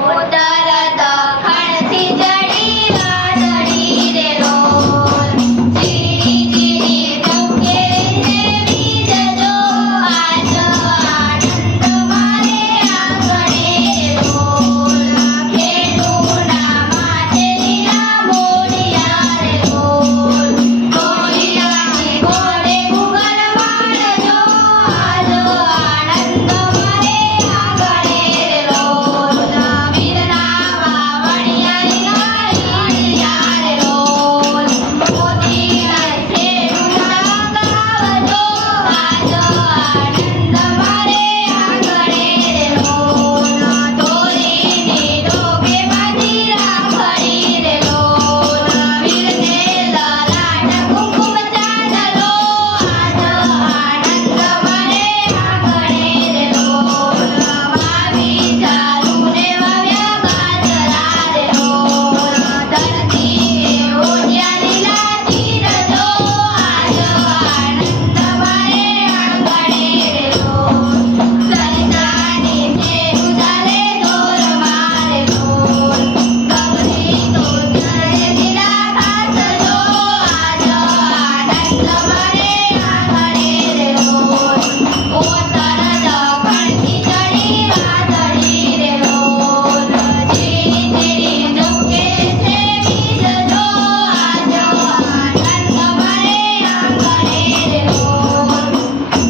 Buddha